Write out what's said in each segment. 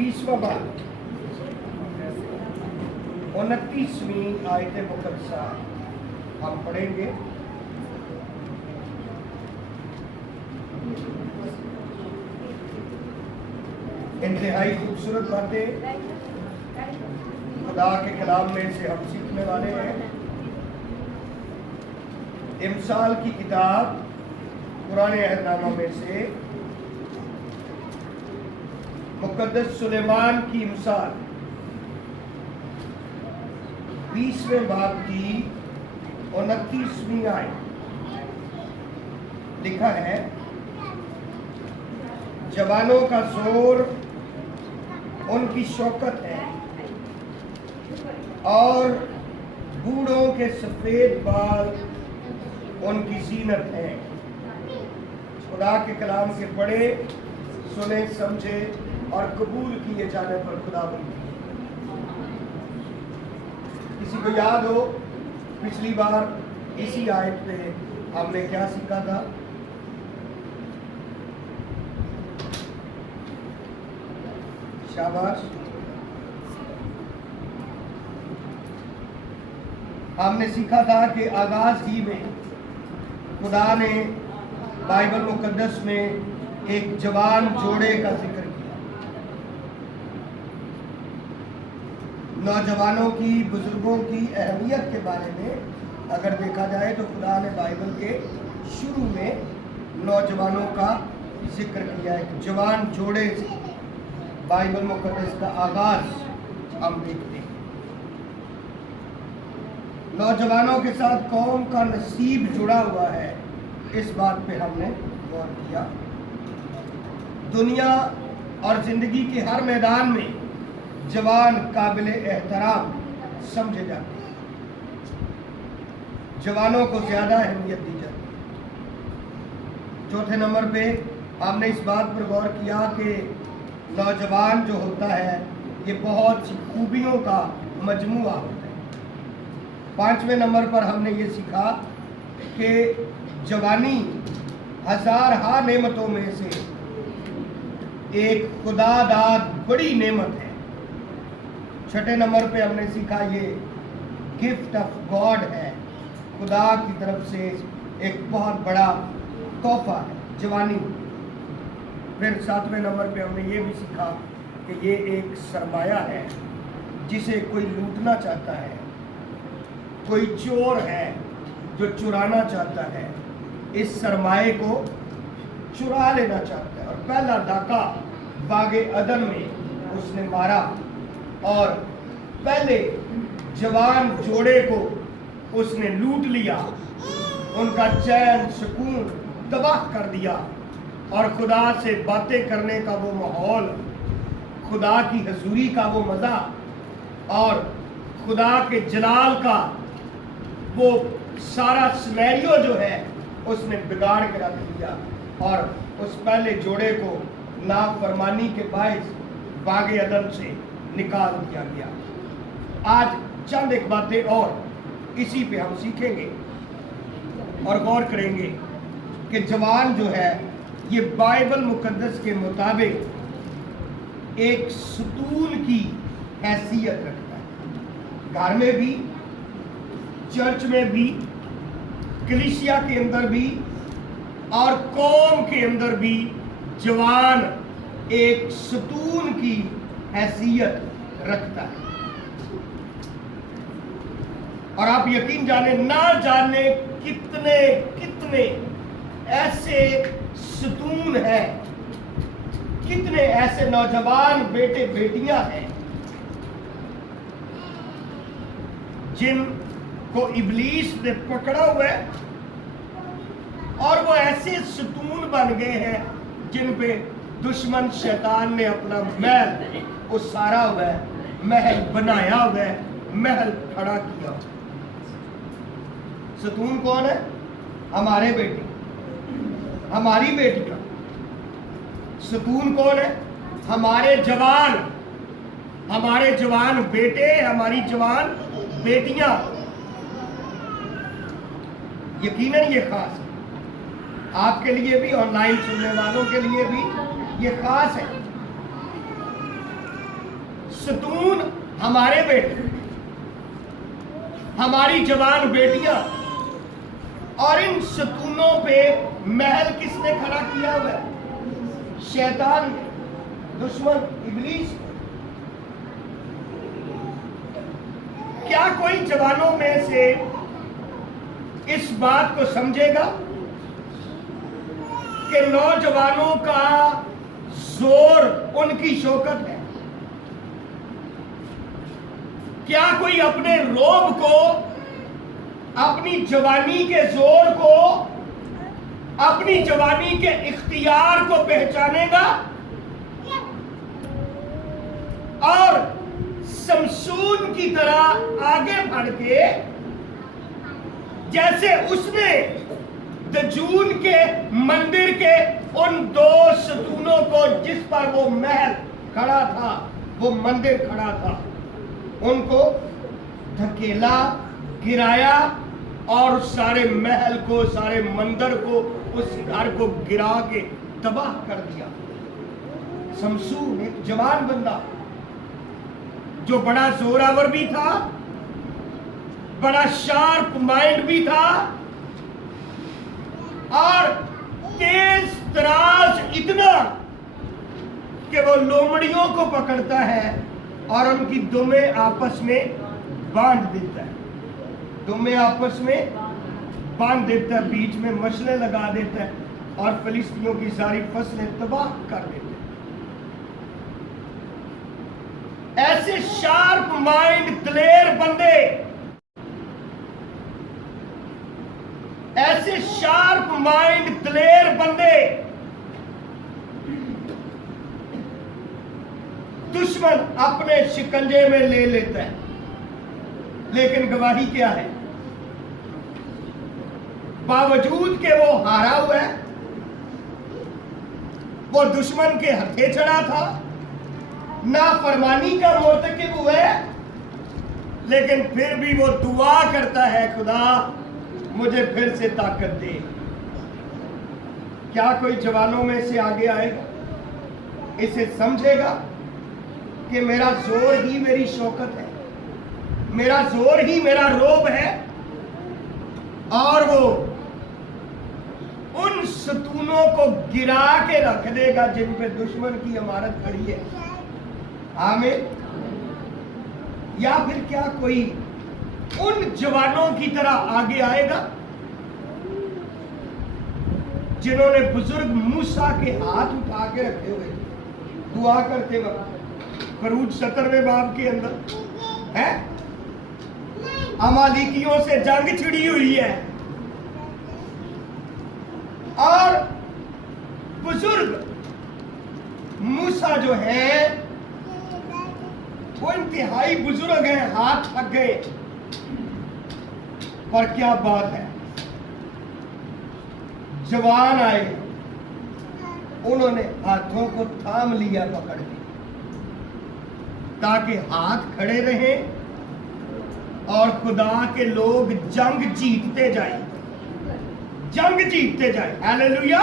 20वां बाब 29वीं आयत मुकद्दसा हम पढ़ेंगे। इंतहाई खूबसूरत बातें खुदा के कलाम में से हम सीखने वाले हैं। इमसाल की किताब पुराने अहदनामा में से मुकद्दस सुलेमान की मिसाल 20वें बाब की 29वीं आयत लिखा है, जवानों का जोर उनकी शौकत है और बूढ़ों के सफेद बाल उनकी जीनत है। खुदा के कलाम के पढ़े, सुने, समझे और कबूल किए जाने पर खुदा बंदी। किसी को याद हो पिछली बार इसी आयत पे हमने क्या सीखा था? शाबाश। हमने सीखा था कि आगाज ही में खुदा ने बाइबल मुकद्दस में एक जवान जोड़े का जिक्र किया। नौजवानों की, बुजुर्गों की अहमियत के बारे में अगर देखा जाए तो खुदा ने बाइबल के शुरू में नौजवानों का जिक्र किया। एक जवान जोड़े से बाइबल मुकद्दस का आगाज हम देखते हैं। नौजवानों के साथ कौम का नसीब जुड़ा हुआ है, इस बात पे हमने गौर किया। दुनिया और जिंदगी के हर मैदान में जवान काबिले एहतराम समझे जाते हैं। जवानों को ज्यादा अहमियत दी जाती है। चौथे नंबर पे हमने इस बात पर गौर किया कि नौजवान जो होता है ये बहुत सी खूबियों का मजमुआ होता है। 5वें नंबर पर हमने ये सीखा कि जवानी हजारहा नेमतों में से एक खुदादाद बड़ी नेमत है। 6ठे नंबर पे हमने सीखा ये गिफ्ट ऑफ गॉड है, खुदा की तरफ से एक बहुत बड़ा तोहफा है जवानी। फिर 7वें नंबर पे हमने ये भी सीखा कि ये एक सरमाया है जिसे कोई लूटना चाहता है, कोई चोर है जो चुराना चाहता है, इस सरमाए को चुरा लेना चाहता है। और पहला डाका बागे अदन में उसने मारा और पहले जवान जोड़े को उसने लूट लिया, उनका चैन सुकून तबाह कर दिया और खुदा से बातें करने का वो माहौल, खुदा की हजूरी का वो मज़ा और खुदा के जलाल का वो सारा सिनेरियो जो है उसने बिगाड़ के रख दिया और उस पहले जोड़े को नाफरमानी के बायस बागे अदन से निकाल दिया गया। आज चंद एक बातें और इसी पे हम सीखेंगे और गौर करेंगे कि जवान जो है ये बाइबल मुकद्दस के मुताबिक एक सुतून की हैसियत रखता है। घर में भी, चर्च में भी, कलीसिया के अंदर भी और कौम के अंदर भी जवान एक सुतून की हैसियत रखता है। और आप यकीन जाने ना जाने कितने कितने ऐसे सुतून है, कितने ऐसे नौजवान बेटे बेटियां हैं जिनको इब्लीस ने पकड़ा हुआ है और वो ऐसे सुतून बन गए हैं जिन पे दुश्मन शैतान ने अपना महल उसारा हुआ है, महल बनाया हुआ है, महल खड़ा किया। सुतून कौन है? हमारे बेटे, हमारी बेटियां। सुकून कौन है? हमारे जवान, हमारे जवान बेटे, हमारी जवान बेटियां। यकीनन ये खास है आपके लिए भी, ऑनलाइन सुनने वालों के लिए भी ये खास है। सतून हमारे बेटे, हमारी जवान बेटियां, और इन सतूनों पे महल किसने खड़ा किया हुआ है? शैतान, दुश्मन, इब्लीस। क्या कोई जवानों में से इस बात को समझेगा कि नौजवानों का जोर उनकी शौकत है? क्या कोई अपने रोब को, अपनी जवानी के जोर को, अपनी जवानी के इख्तियार को पहचानेगा और शमशून की तरह आगे बढ़ के, जैसे उसने दजून के मंदिर के उन 2 सतूनों को, जिस पर वो महल खड़ा था, वो मंदिर खड़ा था, उनको धकेला, गिराया और सारे महल को, सारे मंदिर को, उस घर को गिरा के तबाह कर दिया। शमशून एक जवान बंदा जो बड़ा जोरावर भी था, बड़ा शार्प माइंड भी था और तेज तराज इतना कि वो लोमड़ियों को पकड़ता है और उनकी दुमें आपस में बांध देता है, दुमें आपस में बांध देता है, बीच में मसले लगा देता है और फिलिस्तीनियों की सारी फसलें तबाह कर देता है। ऐसे शार्प माइंड दिलेर बंदे, ऐसे शार्प माइंड दिलेर बंदे दुश्मन अपने शिकंजे में ले लेता है, लेकिन गवाही क्या है? बावजूद के वो हारा हुआ है, वो दुश्मन के हथे चढ़ा था, नाफरमानी का मुर्तकिब हुआ है, लेकिन फिर भी वो दुआ करता है, खुदा मुझे फिर से ताकत दे। क्या कोई जवानों में से आगे आएगा, इसे समझेगा कि मेरा जोर ही मेरी शौकत है, मेरा जोर ही मेरा रोब है, और वो उन सतूनों को गिरा के रख देगा जिन पे दुश्मन की इमारत खड़ी है। आमीन। या फिर क्या कोई उन जवानों की तरह आगे आएगा जिन्होंने बुजुर्ग मूसा के हाथ उठा के रखे हुए दुआ करते वक्त, फरूज 17वें बाब के अंदर है, अमालिकियों से जंग छिड़ी हुई है और बुजुर्ग मूसा जो है वो इंतहाई बुजुर्ग हैं, हाथ थक गए, पर क्या बात है, जवान आए, उन्होंने हाथों को थाम लिया पकड़ के, ताकि हाथ खड़े रहें और खुदा के लोग जंग जीतते जाएं, जंग जीतते जाएं। हालेलुया।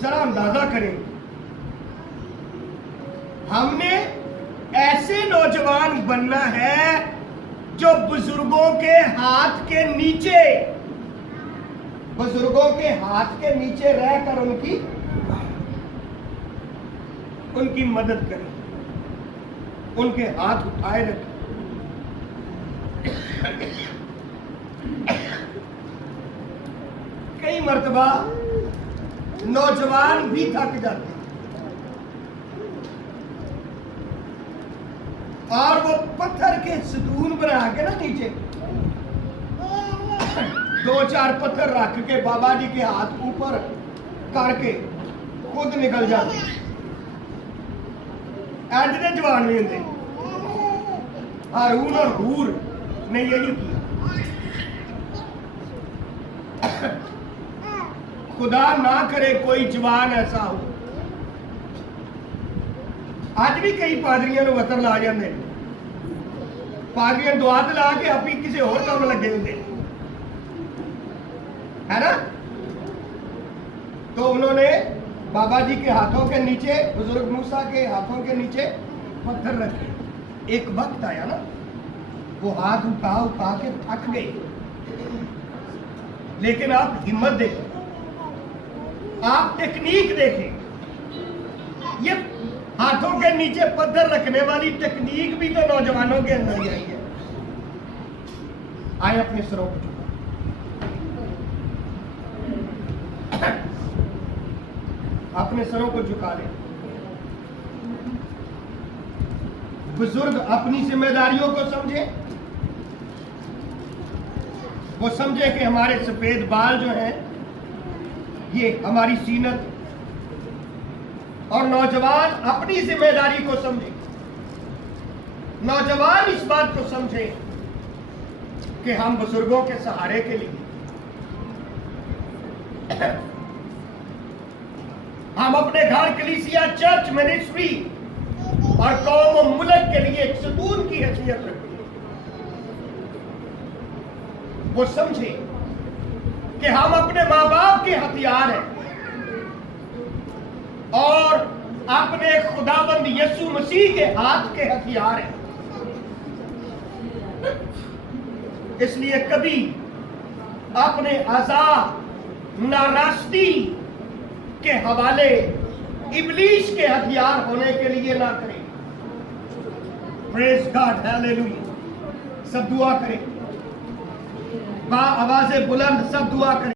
जरा अंदाजा करें, हमने ऐसे नौजवान बनना है जो बुजुर्गों के हाथ के नीचे, बुजुर्गों के हाथ के नीचे रहकर उनकी मदद करें, उनके हाथ उठाए रखें। कई मर्तबा नौजवान भी थक जाते हैं और वो पत्थर के सतून बना के ना नीचे 2-4 पत्थर रख के बाबा जी के हाथ ऊपर करके खुद निकल जाते। आज के जवान भी होते, हारून और हूर ने यही किया। खुदा ना करे कोई जवान ऐसा हो। आज भी कई पादरियां वतर ला जाते, पादरियां दुआ ला के आप ही किसी और काम लगे होंगे, है ना। तो उन्होंने बाबा जी के हाथों के नीचे, बुजुर्ग मूसा के हाथों के नीचे पत्थर रखे। एक वक्त आया ना, वो हाथ उठा उठा के थक गए, लेकिन आप हिम्मत देखें, आप टेक्निक देखें। ये हाथों के नीचे पत्थर रखने वाली टेक्निक भी तो नौजवानों के अंदर ही आई है। आए अपने सरों को झुका, अपने सरों को झुका ले। बुजुर्ग अपनी जिम्मेदारियों को समझे, वो समझे कि हमारे सफेद बाल जो हैं ये हमारी सीनत, और नौजवान अपनी जिम्मेदारी को समझे। नौजवान इस बात को समझे कि हम बुजुर्गों के सहारे के लिए, हम अपने घर, कलीसिया, चर्च, मिनिस्ट्री और कौम और मुल्क के लिए एक सतून की हैसियत रखते हैं। वो समझे कि हम अपने माँ बाप के हथियार हैं और अपने खुदाबंद यीशु मसीह के हाथ के हथियार हैं। इसलिए कभी अपने आजाद नारास्ती के हवाले इब्लीस के हथियार होने के लिए ना करें। Praise God, hallelujah. सब दुआ करें, बा आवाज़े बुलंद सब दुआ करें।